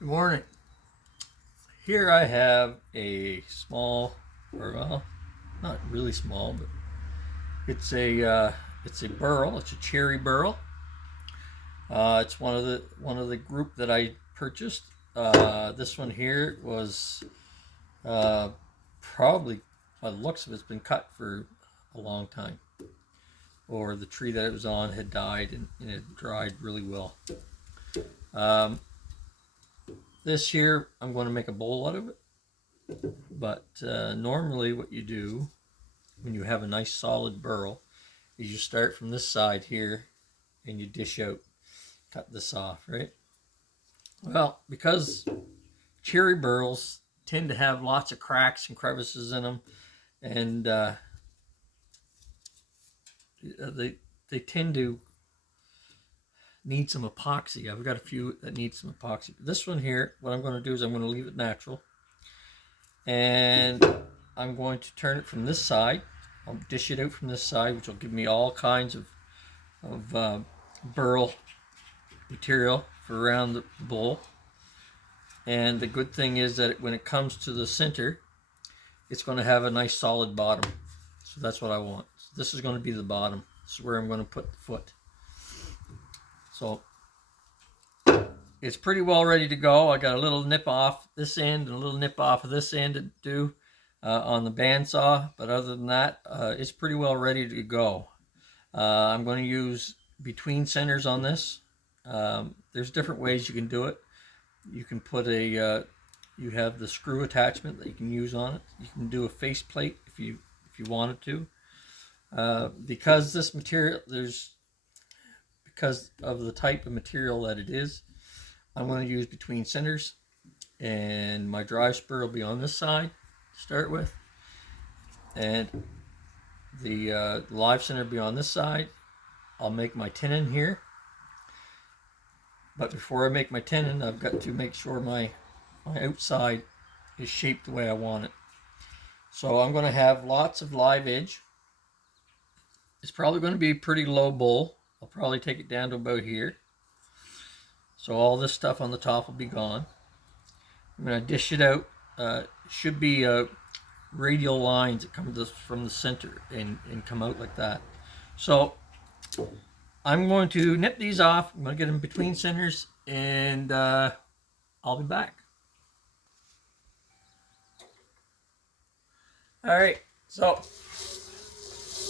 Good morning. Here I have a small, or well, not really small, but it's a Burl. It's a cherry Burl. It's one of the group that I purchased. This one here was probably, by the looks of it, it's been cut for a long time, or the tree that it was on had died and it dried really well. This here, I'm going to make a bowl out of it. But normally what you do when you have a nice solid burl is you start from this side here and you dish out, cut this off, right? Well, because cherry burls tend to have lots of cracks and crevices in them, and they tend to need some epoxy. I've got a few that need some epoxy. This one here, what I'm going to do is I'm going to leave it natural, and I'm going to turn it from this side. I'll dish it out from this side, which will give me all kinds of burl material for around the bowl. And the good thing is that when it comes to the center, it's going to have a nice solid bottom. So that's what I want. So this is going to be the bottom. This is where I'm going to put the foot. So it's pretty well ready to go. I got a little nip off this end and a little nip off of this end to do on the bandsaw, but other than that, it's pretty well ready to go. I'm going to use between centers on this. There's different ways you can do it. You can put you have the screw attachment that you can use on it. You can do a face plate if you wanted to. Because this material, because of the type of material that it is, I'm going to use between centers, and my drive spur will be on this side to start with, and the live center will be on this side. I'll make my tenon here, but before I make my tenon, I've got to make sure my outside is shaped the way I want it. So I'm going to have lots of live edge. It's probably going to be a pretty low bowl. I'll probably take it down to about here. So all this stuff on the top will be gone. I'm going to dish it out. Should be radial lines that come from the center and come out like that. So I'm going to nip these off. I'm going to get them between centers, and I'll be back. All right, so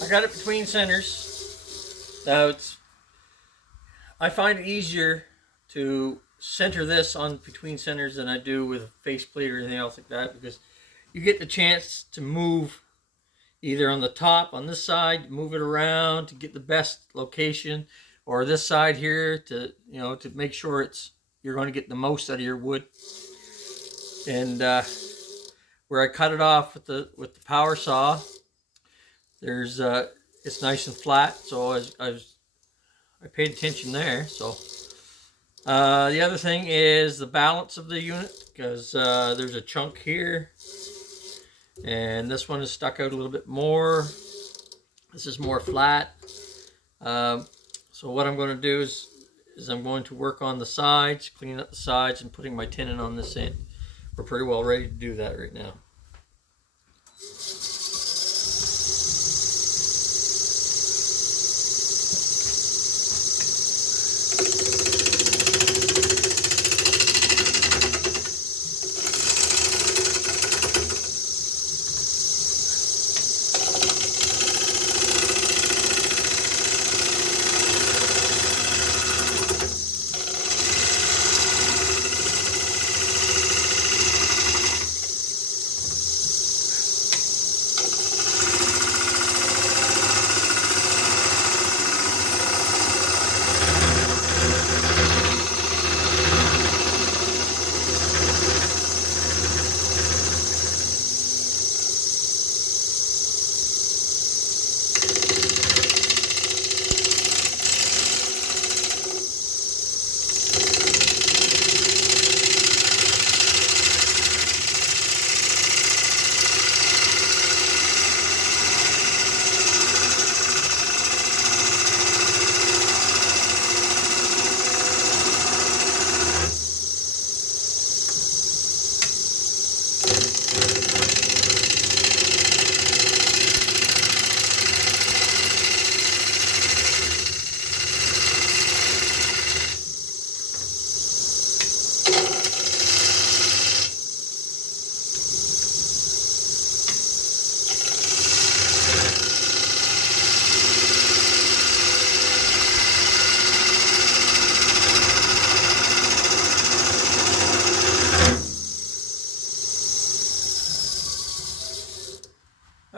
I got it between centers. Now I find it easier to center this on between centers than I do with a faceplate or anything else like that, because you get the chance to move either on the top on this side, move it around to get the best location, or this side here to to make sure you're going to get the most out of your wood. And where I cut it off with the power saw, there's it's nice and flat, so I paid attention there. So the other thing is the balance of the unit, because there's a chunk here, and this one is stuck out a little bit more. This is more flat. So what I'm going to do is I'm going to work on the sides, cleaning up the sides, and putting my tenon on this end. We're pretty well ready to do that right now.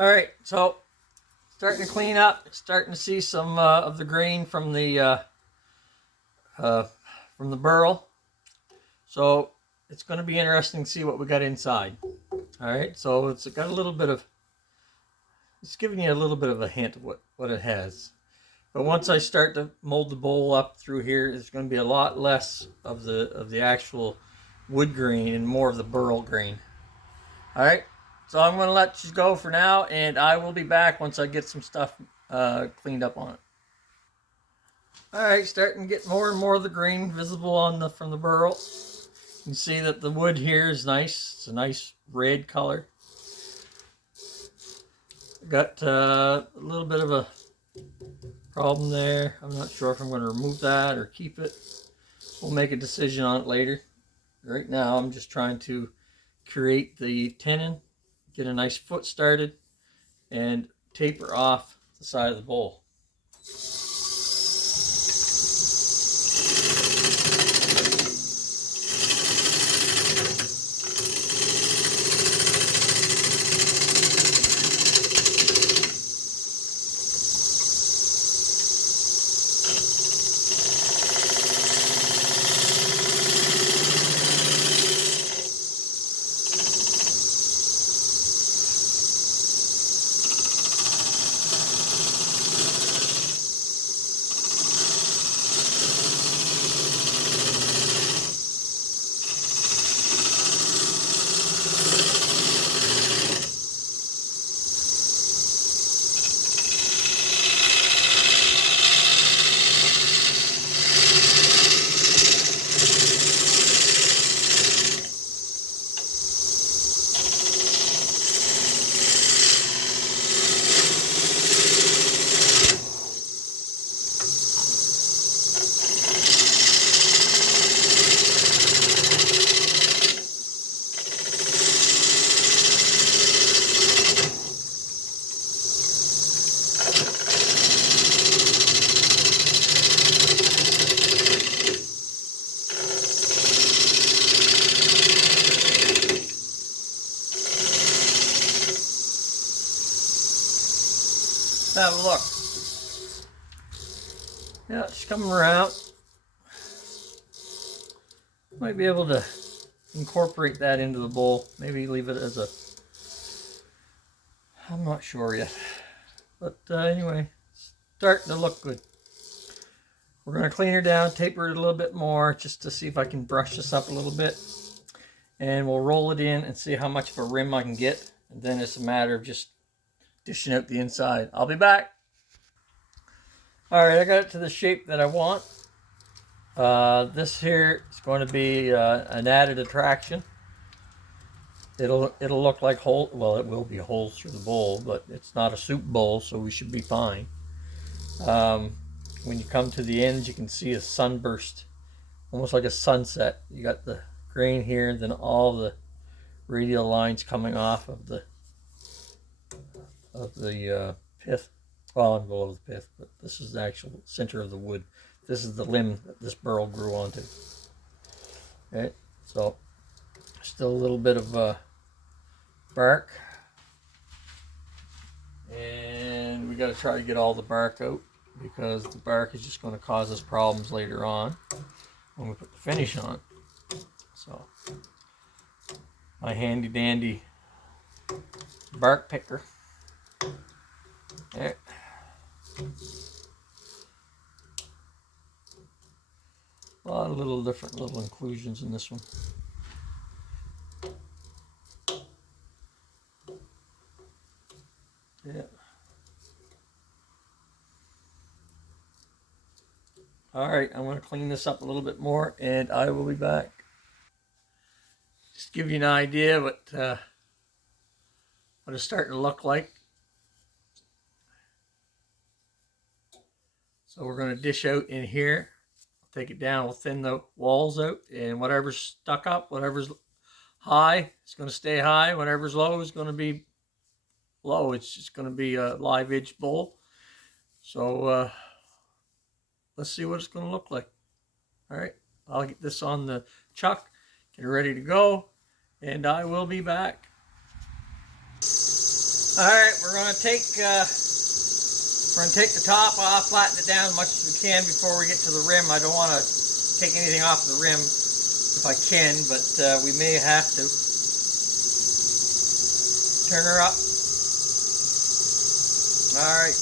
All right, so starting to clean up, starting to see some of the grain from the burl. So it's going to be interesting to see what we got inside. All right, so it's got a little bit of, it's giving you a little bit of a hint of what it has. But once I start to mold the bowl up through here, there's going to be a lot less of the actual wood grain and more of the burl grain. All right, so I'm going to let you go for now, and I will be back once I get some stuff cleaned up on it. All right, starting to get more and more of the grain visible on from the burl. You can see that the wood here is nice. It's a nice red color. Got a little bit of a problem there. I'm not sure if I'm going to remove that or keep it. We'll make a decision on it later. Right now, I'm just trying to create the tenon, get a nice foot started, and taper off the side of the bowl. Have a look. Yeah, it's coming around. Might be able to incorporate that into the bowl. Maybe leave it as a, I'm not sure yet. But anyway, starting to look good. We're going to clean her down, taper it a little bit more, just to see if I can brush this up a little bit. And we'll roll it in and see how much of a rim I can get. And then it's a matter of just dishing out the inside. I'll be back. All right, I got it to the shape that I want. This here is going to be an added attraction. It'll look like hole. Well, it will be holes through the bowl, but it's not a soup bowl, so we should be fine. When you come to the ends, you can see a sunburst, almost like a sunset. You got the grain here, and then all the radial lines coming off of the pith. Well, I'm below the pith, but this is the actual center of the wood. This is the limb that this burl grew onto. Okay, so still a little bit of bark, and we got to try to get all the bark out, because the bark is just going to cause us problems later on when we put the finish on. So my handy dandy bark picker. There. A lot of little different little inclusions in this one. Yeah. All right, I'm going to clean this up a little bit more, and I will be back. Just give you an idea what it's starting to look like. So we're going to dish out in here. Take it down, we'll thin the walls out, and whatever's stuck up, whatever's high, it's going to stay high. Whatever's low is going to be low. It's just going to be a live edge bowl. So let's see what it's going to look like. All right, I'll get this on the chuck, get it ready to go, and I will be back. All right, we're gonna take the top off, flatten it down as much as we can before we get to the rim. I don't want to take anything off the rim if I can, but we may have to. Turn her up. All right.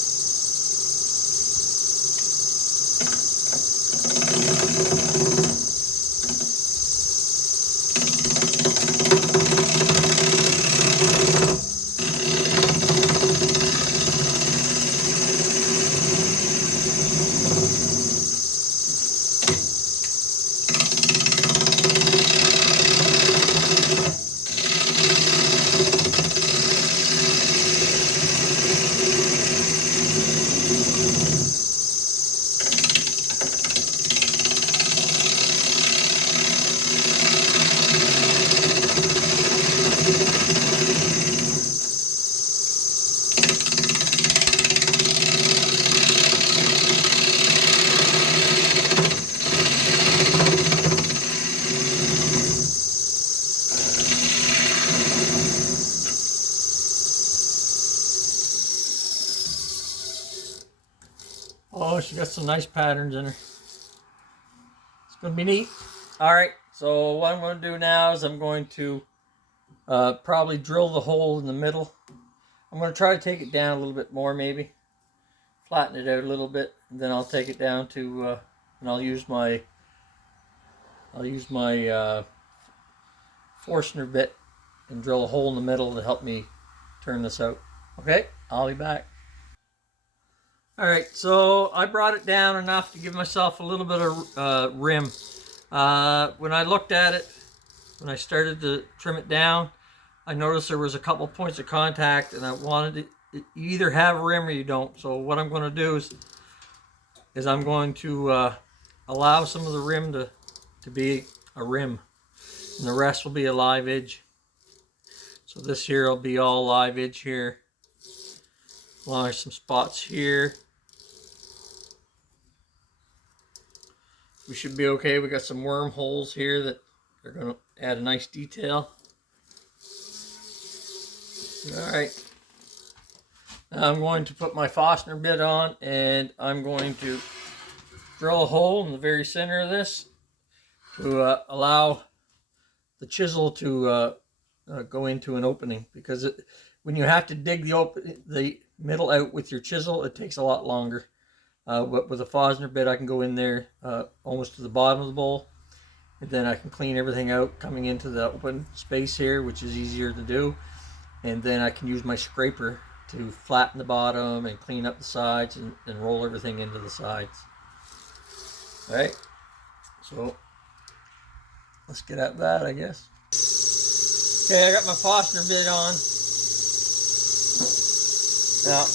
Oh, she got some nice patterns in her. It's going to be neat. All right, so what I'm going to do now is I'm going to probably drill the hole in the middle. I'm going to try to take it down a little bit more, maybe. Flatten it out a little bit, and then I'll take it down to, and I'll use my Forstner bit and drill a hole in the middle to help me turn this out. Okay, I'll be back. All right, so I brought it down enough to give myself a little bit of rim. When I looked at it, when I started to trim it down, I noticed there was a couple points of contact, and I wanted to, you either have a rim or you don't. So what I'm going to do is I'm going to allow some of the rim to be a rim, and the rest will be a live edge. So this here will be all live edge here. Well, there's some spots here. We should be okay. We got some wormholes here that are going to add a nice detail. All right. Now I'm going to put my Forstner bit on, and I'm going to drill a hole in the very center of this to allow the chisel to go into an opening, because when you have to dig the middle out with your chisel, it takes a lot longer. But with a Forstner bit, I can go in there almost to the bottom of the bowl, and then I can clean everything out coming into the open space here, which is easier to do. And then I can use my scraper to flatten the bottom and clean up the sides and roll everything into the sides. All right, so let's get at that, I guess. Okay, I got my Forstner bit on. Now,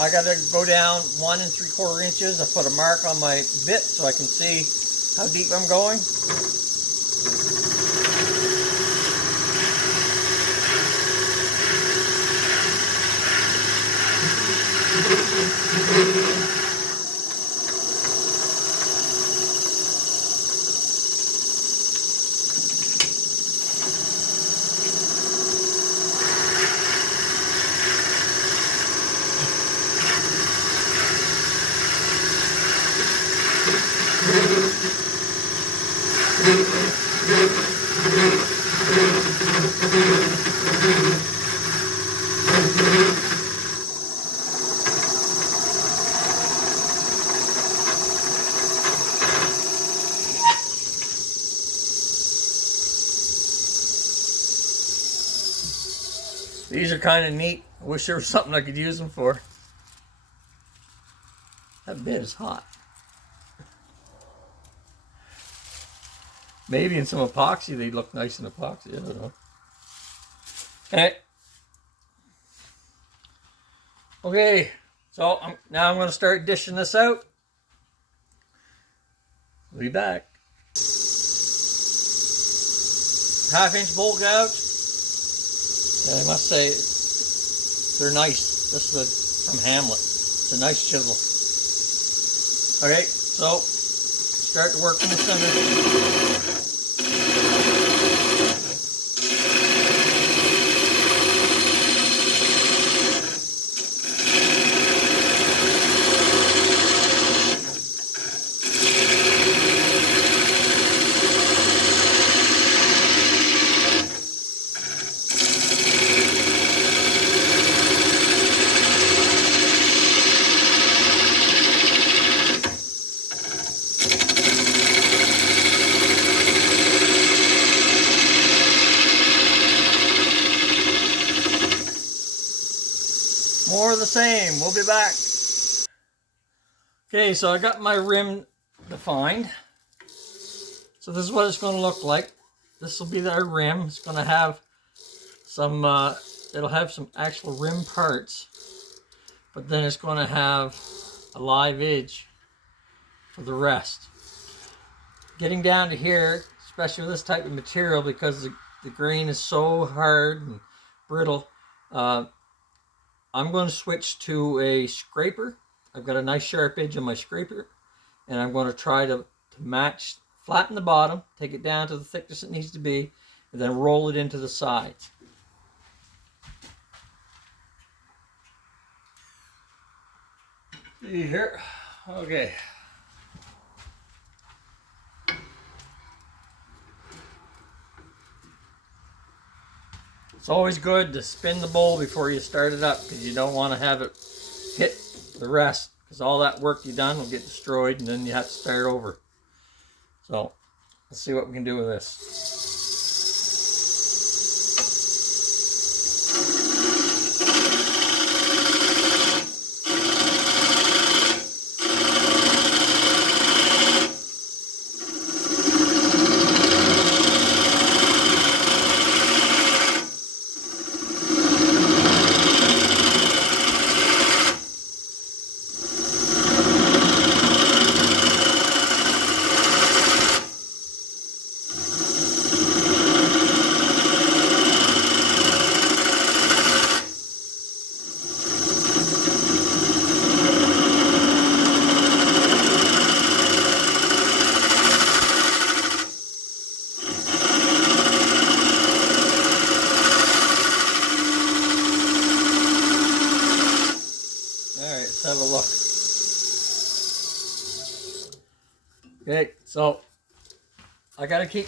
I got to go down 1 3/4 inches. I put a mark on my bit so I can see how deep I'm going. These are kind of neat. I wish there was something I could use them for. That bit is hot. Maybe in some epoxy they'd look nice in epoxy. I don't know. Okay. Okay. So now I'm going to start dishing this out. We'll be back. 1/2 inch bolt gouge. And I must say, they're nice. This is from Hamlet. It's a nice chisel. Okay, so start to work in the center. more of the same. We'll be back. Okay, so I got my rim defined. So this is what it's going to look like. This will be our rim. It's going to have some, it'll have some actual rim parts, but then it's going to have a live edge for the rest. Getting down to here, especially with this type of material, because the grain is so hard and brittle, I'm going to switch to a scraper. I've got a nice sharp edge on my scraper, and I'm going to try to match, flatten the bottom, take it down to the thickness it needs to be, and then roll it into the sides. See here, okay. It's always good to spin the bowl before you start it up, because you don't want to have it hit the rest, because all that work you've done will get destroyed and then you have to start over. So let's see what we can do with this. Have a look. Okay, so I got to keep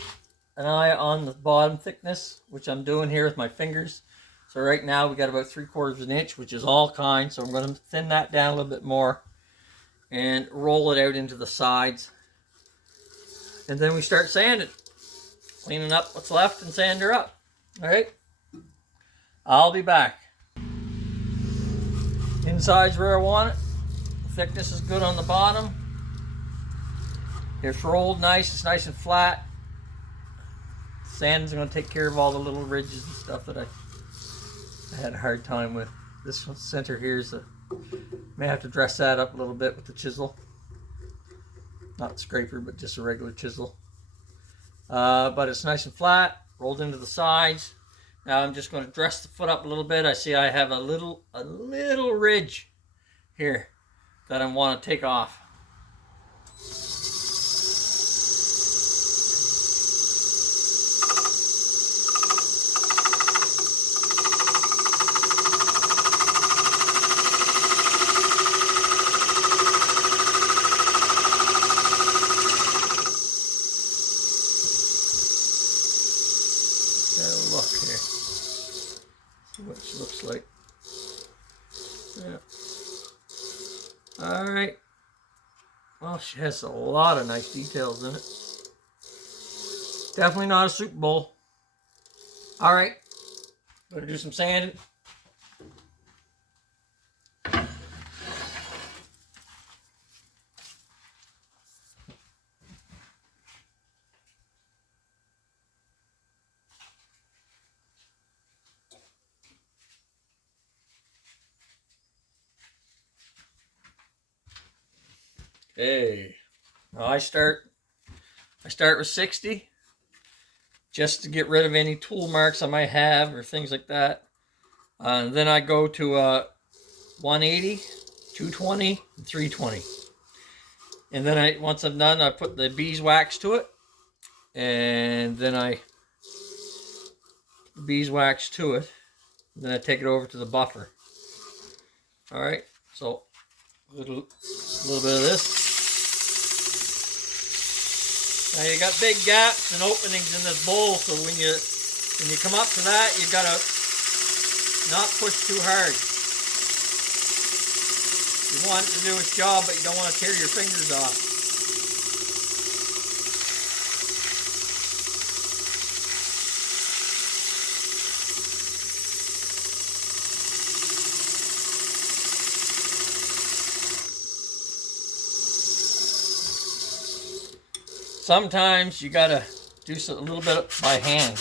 an eye on the bottom thickness, which I'm doing here with my fingers. So right now we got about 3/4 of an inch, which is all kind. So I'm going to thin that down a little bit more and roll it out into the sides. And then we start sanding, cleaning up what's left and sand her up. All right, I'll be back. Inside's where I want it. Thickness is good on the bottom. It's rolled nice. It's nice and flat. Sand's going to take care of all the little ridges and stuff that I had a hard time with. This center here is may have to dress that up a little bit with the chisel. Not scraper, but just a regular chisel. But it's nice and flat, rolled into the sides. Now I'm just going to dress the foot up a little bit. I see I have a little ridge here that I want to take off. Look here. See what she looks like. Yeah. All right. Well, she has a lot of nice details in it. Definitely not a soup bowl. All right. Better do some sanding. Okay, now I start with 60 just to get rid of any tool marks I might have or things like that. And then I go to 180, 220, and 320. And then once I'm done, I put the beeswax to it, and then I put the beeswax to it. And then I take it over to the buffer. All right, so a little bit of this. Now you got big gaps and openings in this bowl, so when you come up to that, you gotta not push too hard. You want it to do its job, but you don't want to tear your fingers off. sometimes you gotta do a little bit by hand,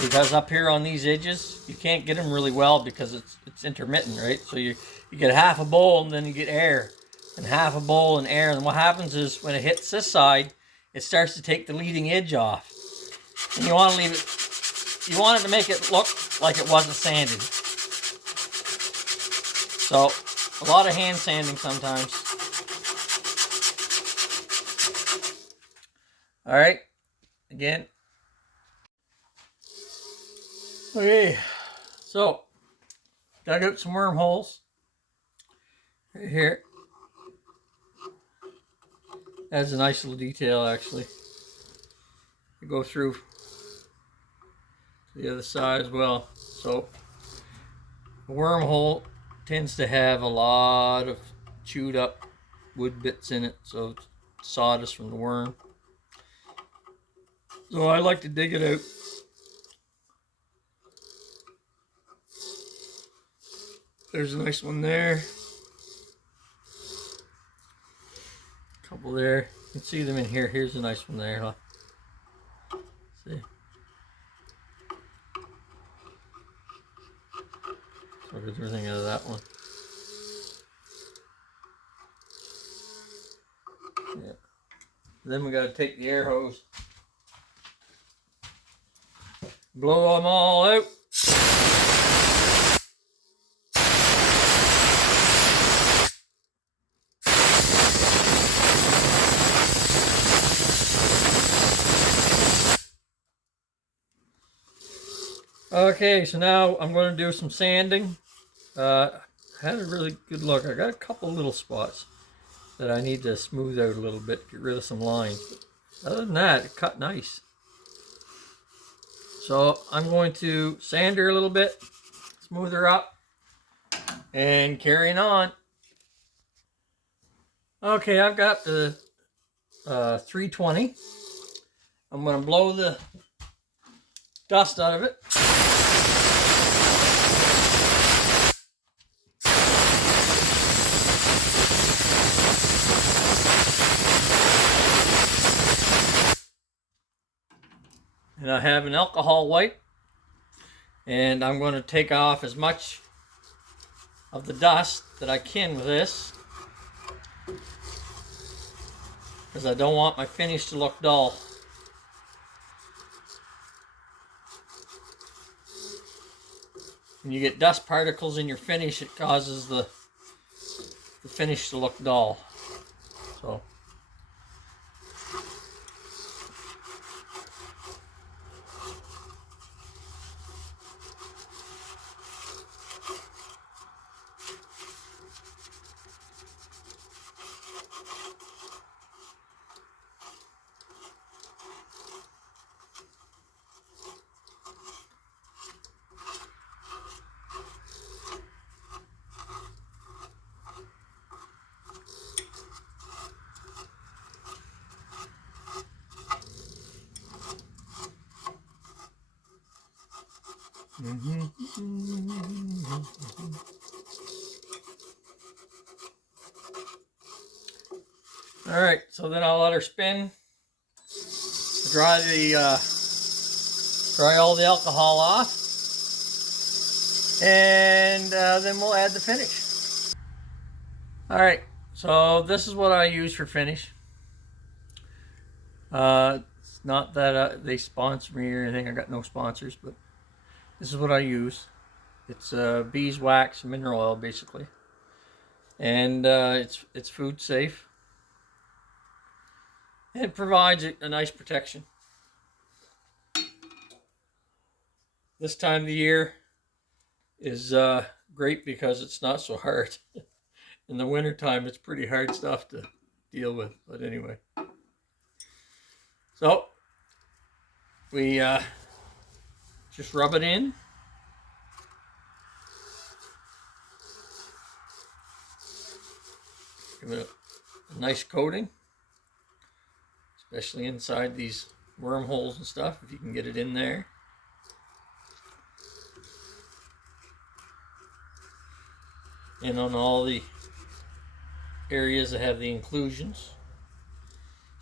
because up here on these edges you can't get them really well because it's intermittent, right? So you get half a bowl and then you get air, and half a bowl and air, and what happens is when it hits this side, it starts to take the leading edge off, and you want to leave it. You want it to make it look like it wasn't sanded. So a lot of hand sanding sometimes. All right, again. Okay, so dug out some wormholes right here. Adds a nice little detail, actually. I go through to the other side as well. So a wormhole tends to have a lot of chewed up wood bits in it, so it's sawdust from the worm. So I like to dig it out. There's a nice one there. A couple there. You can see them in here. Here's a nice one there, huh? See? So get everything out of that one. Yeah. Then we got to take the air hose, blow them all out. Okay, so now I'm going to do some sanding. Had a really good look. I got a couple little spots that I need to smooth out a little bit, get rid of some lines. But other than that, it cut nice. So I'm going to sand her a little bit, smooth her up, and carrying on. Okay, I've got the 320. I'm going to blow the dust out of it. And I have an alcohol wipe, and I'm going to take off as much of the dust that I can with this, because I don't want my finish to look dull. When you get dust particles in your finish, it causes the finish to look dull. So all right, so then I'll let her spin, dry all the alcohol off, and then we'll add the finish. All right, so this is what I use for finish. It's not that they sponsor me or anything. I got no sponsors, but this is what I use. It's beeswax mineral oil, basically, and it's food safe. It provides a nice protection. This time of the year is great because it's not so hard. In the wintertime, it's pretty hard stuff to deal with. But anyway. So, we just rub it in. Give it a nice coating. Especially inside these wormholes and stuff, if you can get it in there. And on all the areas that have the inclusions.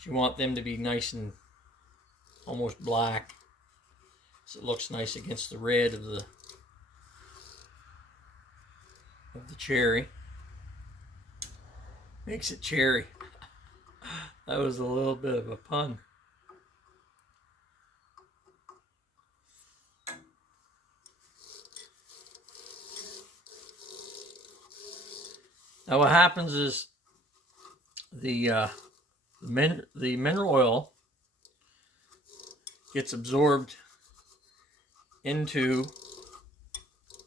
You want them to be nice and almost black, so it looks nice against the red of the cherry. Makes it cherry. That was a little bit of a pun. Now what happens is the mineral oil gets absorbed into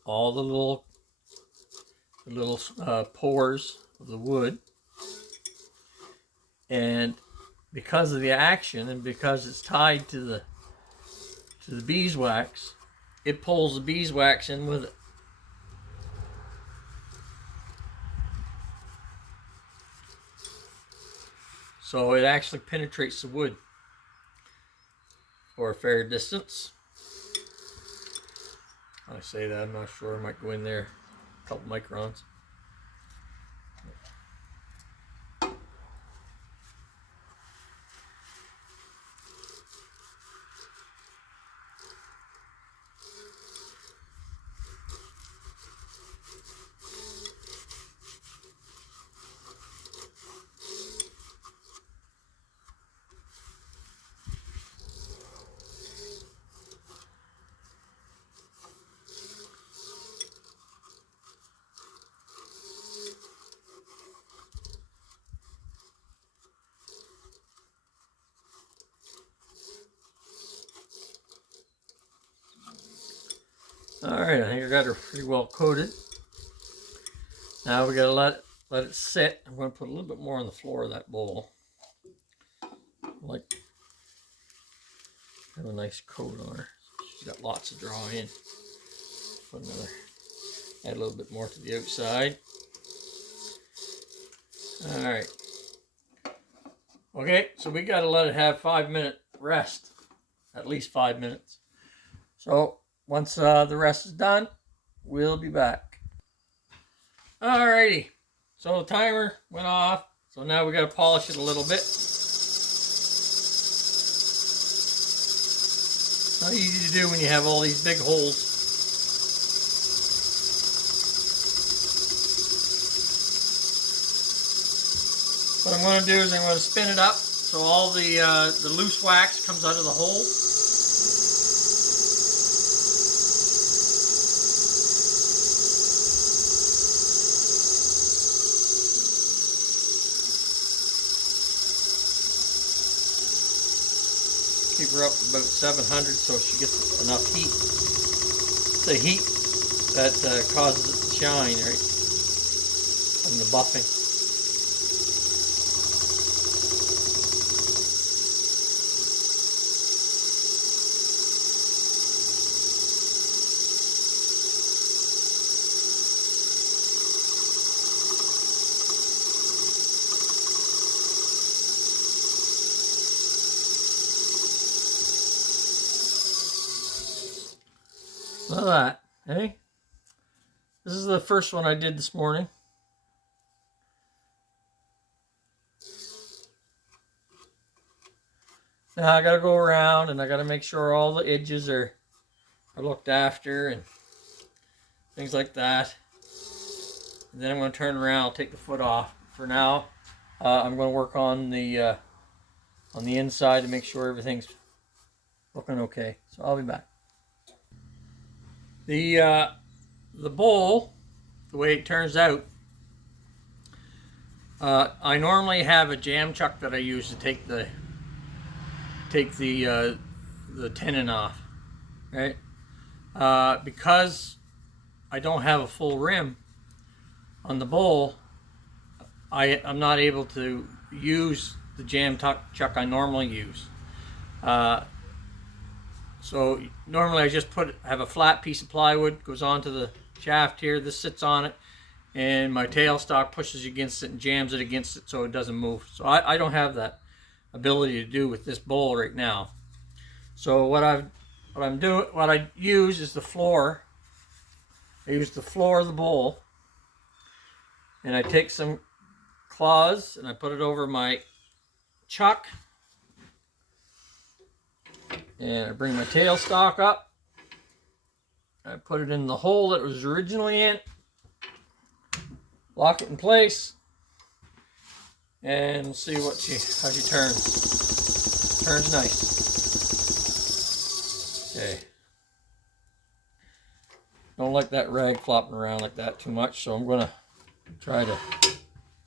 all the little pores of the wood, and because of the action and because it's tied to the beeswax, it pulls the beeswax in with it. So it actually penetrates the wood for a fair distance. I say that, I'm not sure, I might go in there a couple microns. Alright, I think I got her pretty well coated. Now we gotta let it sit. I'm going to put a little bit more on the floor of that bowl. Like, have a nice coat on her. She's got lots to draw in. Put another, add a little bit more to the outside. Alright. Okay, so we gotta let it have 5-minute rest. At least 5 minutes. So once the rest is done, we'll be back. Alrighty, so the timer went off, so now we got to polish it a little bit. It's not easy to do when you have all these big holes. What I'm going to do is I'm going to spin it up so all the loose wax comes out of the hole. Keep her up about 700 so she gets enough heat. It's the heat that causes it to shine, right? From the buffing. Look at that, hey? This is the first one I did this morning. Now I gotta go around and I gotta make sure all the edges are looked after and things like that. And then I'm gonna turn around, I'll take the foot off. For now, I'm gonna work on the inside to make sure everything's looking okay. So I'll be back. The bowl, the way it turns out, I normally have a jam chuck that I use to take the tenon off, right? Because I don't have a full rim on the bowl, I'm not able to use the jam chuck I normally use. So normally I just have a flat piece of plywood, goes onto the shaft here, this sits on it, and my tailstock pushes against it and jams it against it so it doesn't move. So I don't have that ability to do with this bowl right now. So what I use is the floor. I use the floor of the bowl, and I take some cloths and I put it over my chuck. And I bring my tailstock up. I put it in the hole that it was originally in. Lock it in place. And we'll see how she turns. Turns nice. Okay. Don't like that rag flopping around like that too much, so I'm going to try to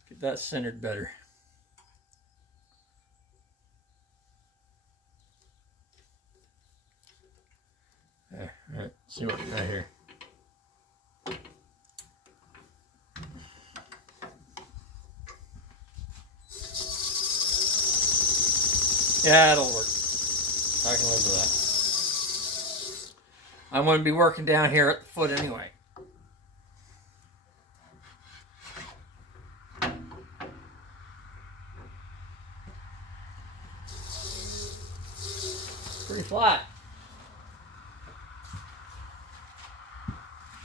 get that centered better. There, all right, see what we got here. Yeah, it'll work. I can live with that. I'm going to be working down here at the foot anyway. Pretty flat.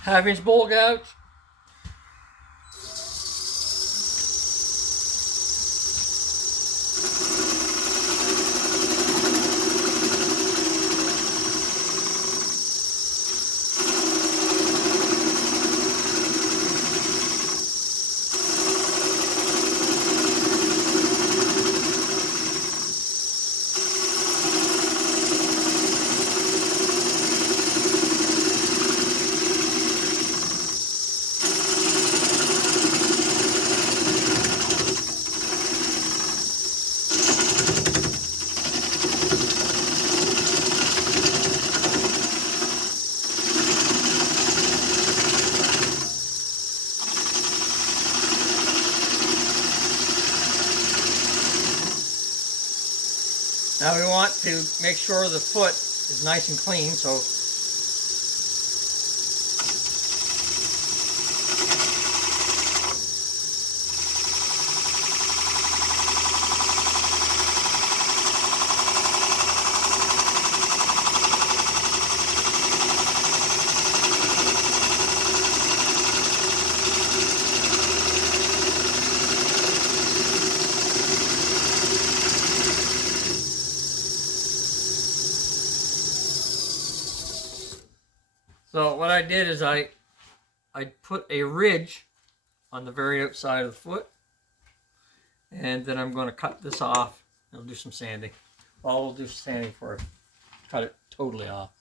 1/2-inch bolt gouge. Now we want to make sure the foot is nice and clean, so what I did is I put a ridge on the very outside of the foot, and then I'm going to cut this off. I'll do some sanding. Well, we'll do sanding for it. Cut it totally off.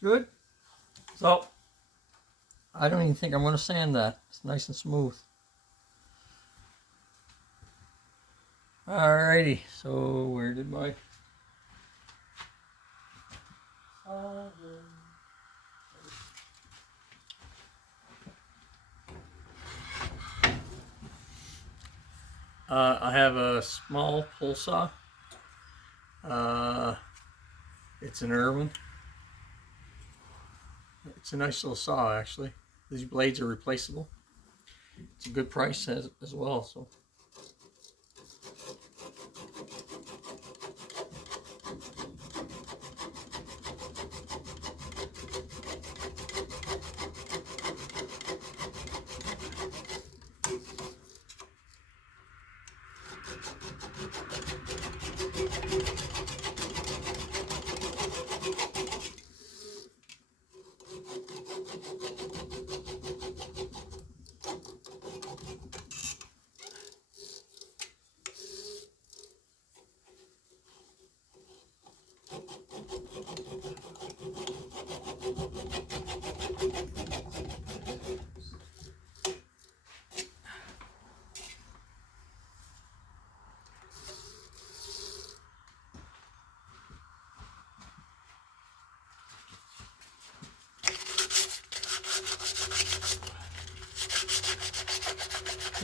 Good. So, I don't even think I'm going to sand that. It's nice and smooth. Alrighty, so where did my... I have a small pull saw. It's an Irwin. It's a nice little saw, actually. These blades are replaceable. It's a good price as well. So,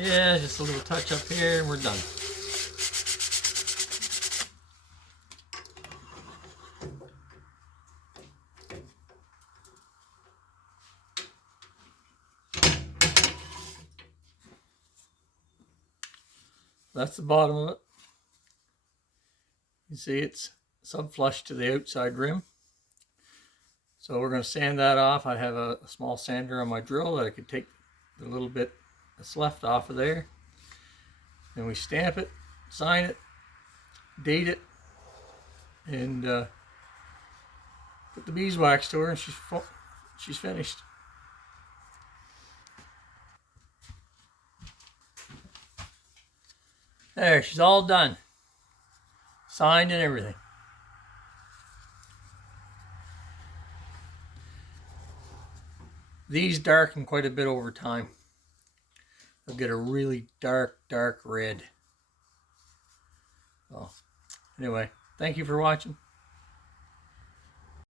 Yeah, just a little touch up here and we're done. That's the bottom of it. You see it's subflush to the outside rim. So we're going to sand that off. I have a small sander on my drill that I could take the little bit that's left off of there. And we stamp it, sign it, date it, and put the beeswax to her, and she's finished. There, she's all done. Signed and everything. These darken quite a bit over time. They'll get a really dark red. So, anyway, thank you for watching.